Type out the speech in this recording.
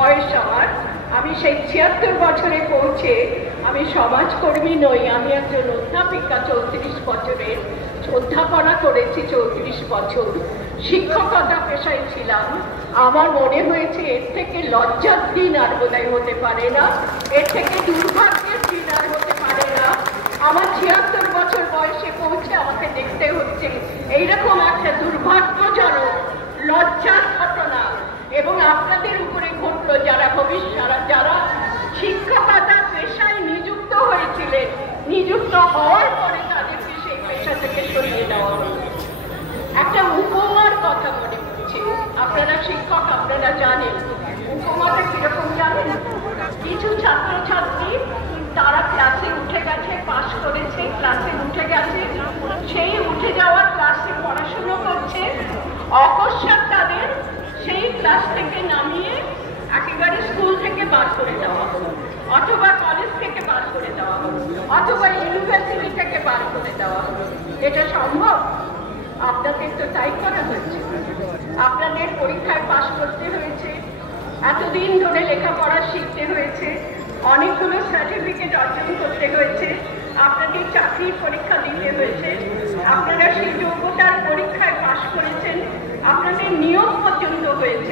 বয়স আমার, আমি সেই ৭৬ বছরে পৌঁছে আমি সমাজকর্মী নই, আমি একজন অধ্যাপিকা। ৩৪ বছরের অধ্যাপনা করেছি, ৩৪ বছর শিক্ষকতা পেশায় ছিলাম। আমার মনে হয়েছে এর থেকে লজ্জার দিন আর বোধহয় হতে পারে না, এর থেকে দুর্ভাগ্যের দিন আর হতে পারে না। আমার ৭৬ বছর বয়সে পৌঁছে আমাকে দেখতে হচ্ছে এইরকম একটা দুর্ভাগ্যজনক লজ্জার ঘটনা, এবং আপনাদের উপরে ঘটলো যারা যারা শিক্ষকতা পেশায় নিযুক্ত হয়েছিলেন, নিযুক্ত হওয়ার পরে তাদেরকে সেই পেশা থেকে সরিয়ে দেওয়া হলো। একটা উপমার কথা মনে পড়ছে, আপনারা শিক্ষক, আপনারা জানেন উপমাটা কিরকম জানেন। কিছু ছাত্রছাত্রী তারা ক্লাসে উঠে গেছে, পাশ করেছে, ক্লাসে উঠে গেছে, সেই উঠে যাওয়ার ক্লাসে পড়াশুনো করছে, অকস্মাৎ তাদের সেই ক্লাস থেকে নামিয়ে একেবারে স্কুল থেকে বার করে দেওয়া হলো, অথবা কলেজ থেকে বার করে দেওয়া হলো, অথবা ইউনিভার্সিটি থেকে বার করে দেওয়া হলো। এটা সম্ভব? আপনাদের তো তাই করা হয়েছে। আপনাদের পরীক্ষায় পাশ করতে হয়েছে, এতদিন ধরে লেখাপড়া শিখতে হয়েছে, অনেকগুলো সার্টিফিকেট অর্জন করতে হয়েছে, আপনাদের চাকরির পরীক্ষা দিতে হয়েছে, আপনারা সেই যোগ্যতার পরীক্ষায় পাশ করেছেন, আপনাদের নিয়োগ পর্যন্ত হয়েছে।